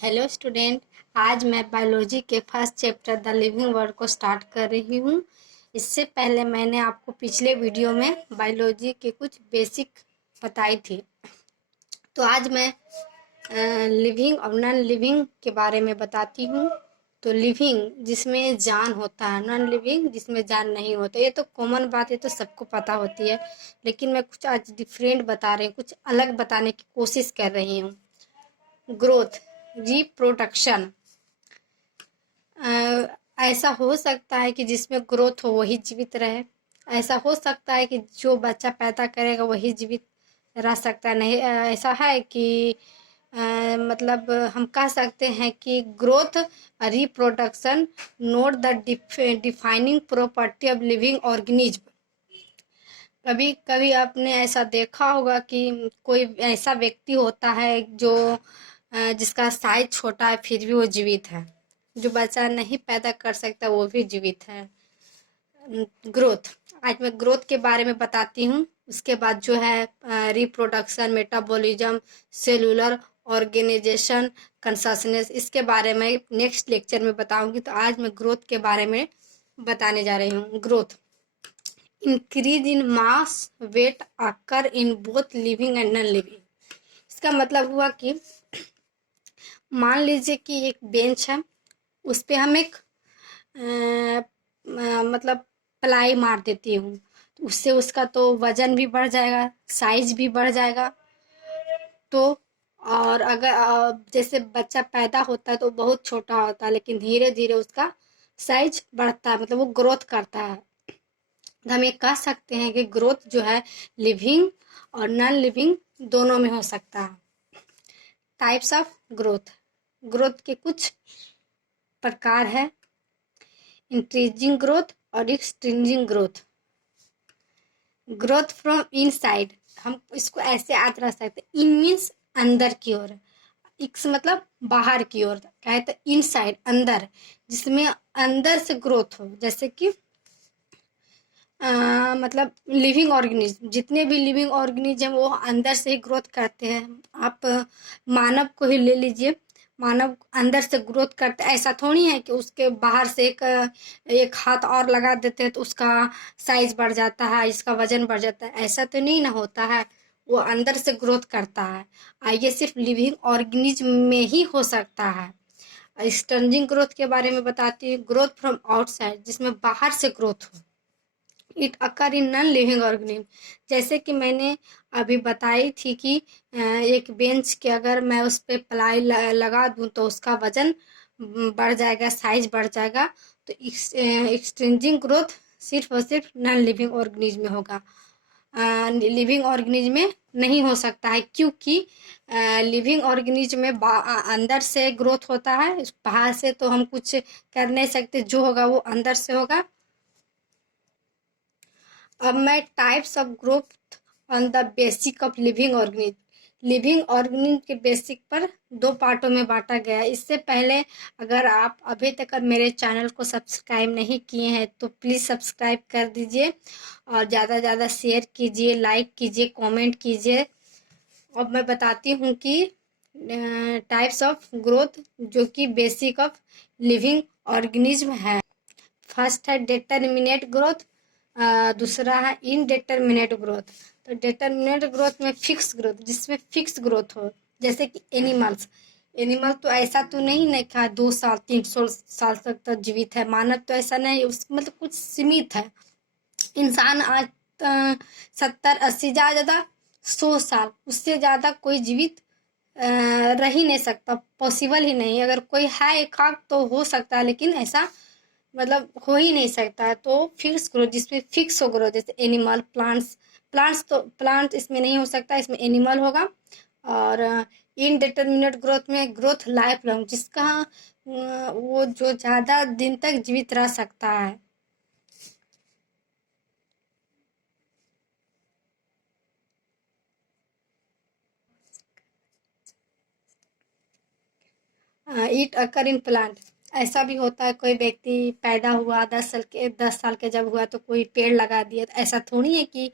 Hello student. आज मैं biology के first chapter the living world को स्टार्ट कर रही हूँ। इससे पहले मैंने आपको पिछले वीडियो में बायोलॉजी के कुछ बेसिक बताई थी। तो आज मैं लिविंग और नॉन लिविंग के बारे में बताती हूँ। तो लिविंग जिसमें जान होता है, नॉन लिविंग जिसमें जान नहीं होता। ये तो कॉमन बात है, तो सबको पता होती है, लेकिन मैं कुछ आज डिफरेंट बता रही हूँ, कुछ अलग बताने की कोशिश कर रही हूँ। Growth, reproduction. ऐसा हो सकता है कि जिसमें ग्रोथ हो वही जीवित रहे। ऐसा हो सकता है कि जो बच्चा पैदा करेगा वही जीवित रह सकता है। नहीं, ऐसा है कि मतलब हम कह सकते हैं कि growth, reproduction note the defining property of living organism. कभी कभी आपने ऐसा देखा होगा कि कोई ऐसा व्यक्ति होता है जो जिसका साइज छोटा है फिर भी वो जीवित है। जो बच्चा नहीं पैदा कर सकता वो भी जीवित है। ग्रोथ, आज मैं ग्रोथ के बारे में बताती हूँ। उसके बाद जो है reproduction, metabolism, cellular organisation, consciousness, इसके बारे में नेक्स्ट लेक्चर में बताऊंगी। तो आज मैं ग्रोथ के बारे में बताने जा रही हूँ। Growth, increase in mass weight occur in both living and non living. इसका मतलब हुआ कि मान लीजिए कि एक बेंच है, उस पे हम एक मतलब प्लाई मार देती हूँ, तो उससे उसका तो वजन भी बढ़ जाएगा, साइज भी बढ़ जाएगा। तो और अगर जैसे बच्चा पैदा होता है तो बहुत छोटा होता है, लेकिन धीरे धीरे उसका साइज बढ़ता है, मतलब वो ग्रोथ करता है। तो हम ये कह सकते हैं कि ग्रोथ जो है लिविंग और नॉन लिविंग दोनों में हो सकता है। टाइप्स ऑफ ग्रोथ, ग्रोथ के कुछ प्रकार है। इंक्रीजिंग ग्रोथ और extending growth. Growth from inside, हम इसको ऐसे याद रख सकते हैं। इन मीन्स अंदर की ओर, एक्स मतलब बाहर की ओर, कहे तो इनसाइड अंदर, जिसमें अंदर से ग्रोथ हो। जैसे कि मतलब लिविंग ऑर्गेनिज्म, जितने भी लिविंग ऑर्गेनिज्म वो अंदर से ही ग्रोथ करते हैं। आप मानव को ही ले लीजिए, मानव अंदर से ग्रोथ करते, ऐसा थोड़ी है कि उसके बाहर से एक हाथ और लगा देते हैं तो उसका साइज बढ़ जाता है, इसका वजन बढ़ जाता है। ऐसा तो नहीं ना होता है, वो अंदर से ग्रोथ करता है। ये सिर्फ लिविंग ऑर्गेनिज्म में ही हो सकता है। एक्सटेंडिंग ग्रोथ के बारे में बताती हूँ। ग्रोथ फ्रॉम आउटसाइड, जिसमें बाहर से ग्रोथ हो। It occur in non living organism, जैसे कि मैंने अभी बताई थी कि एक बेंच के अगर मैं उस पर प्लाई लगा दूं तो उसका वजन बढ़ जाएगा, साइज बढ़ जाएगा। तो एक्सटेंडिंग ग्रोथ सिर्फ और सिर्फ नॉन लिविंग ऑर्गेनिज्म में होगा, लिविंग ऑर्गेनिज्म में नहीं हो सकता है, क्योंकि लिविंग ऑर्गेनिज्म में अंदर से ग्रोथ होता है, बाहर से तो हम कुछ कर नहीं सकते, जो होगा वो अंदर से होगा। अब मैं types of growth on the basic of living organism, living organism के बेसिक पर दो पार्टों में बांटा गया है। इससे पहले अगर आप अभी तक मेरे चैनल को सब्सक्राइब नहीं किए हैं तो प्लीज़ सब्सक्राइब कर दीजिए और ज़्यादा से ज़्यादा शेयर कीजिए, लाइक कीजिए, कमेंट कीजिए। अब मैं बताती हूँ कि टाइप्स ऑफ ग्रोथ जो कि बेसिक ऑफ लिविंग ऑर्गेनिज्म है। फर्स्ट है डिटरमिनेट ग्रोथ, दूसरा है इनडिटरमिनेट ग्रोथ। तो डिटरमिनेट ग्रोथ में फिक्स ग्रोथ, जिसमें फिक्स ग्रोथ हो, जैसे कि एनिमल्स। एनिमल तो ऐसा तो नहीं ना कि 2 साल 300 साल तक तो जीवित है। मानव तो ऐसा नहीं, उस मतलब कुछ सीमित है। इंसान आज 70 80 ज़्यादा 100 साल, उससे ज़्यादा कोई जीवित रह ही नहीं सकता, पॉसिबल ही नहीं। अगर कोई है एक आध तो हो सकता है, लेकिन ऐसा मतलब हो ही नहीं सकता है। तो फिक्स ग्रोथ, जिसमें फिक्स हो ग्रोथ, जैसे एनिमल, प्लांट्स। प्लांट्स तो प्लांट इसमें नहीं हो सकता, इसमें एनिमल होगा। और इनडिटरमिनेट ग्रोथ में ग्रोथ लाइफ लॉन्ग, जिसका वो जो ज़्यादा दिन तक जीवित रह सकता है। इट अकर इन प्लांट, ऐसा भी होता है, कोई व्यक्ति पैदा हुआ 10 साल के जब हुआ तो कोई पेड़ लगा दिया, तो ऐसा थोड़ी है कि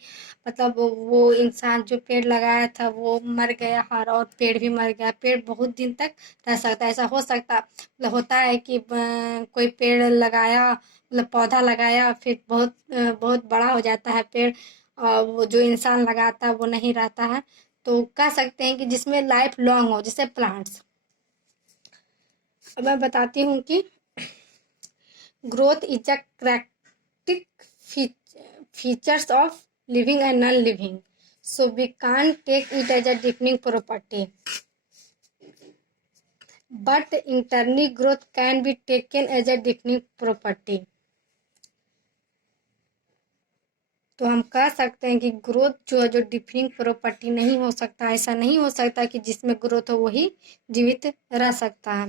मतलब वो इंसान जो पेड़ लगाया था वो मर गया और पेड़ भी मर गया। पेड़ बहुत दिन तक रह सकता है। ऐसा हो सकता मतलब होता है कि कोई पेड़ लगाया, मतलब पौधा लगाया, फिर बहुत बड़ा हो जाता है पेड़, और वो जो इंसान लगाता है वो नहीं रहता है। तो कह सकते हैं कि जिसमें लाइफ लॉन्ग हो, जैसे प्लांट्स। अब मैं बताती हूँ कि growth is a characteristic features of living and non-living, so we can't take it as a defining property, but internal growth can be taken as a defining property. तो हम कह सकते हैं कि ग्रोथ जो है, जो डिफिनिंग प्रॉपर्टी नहीं हो सकता, ऐसा नहीं हो सकता कि जिसमें ग्रोथ हो वही जीवित रह सकता है।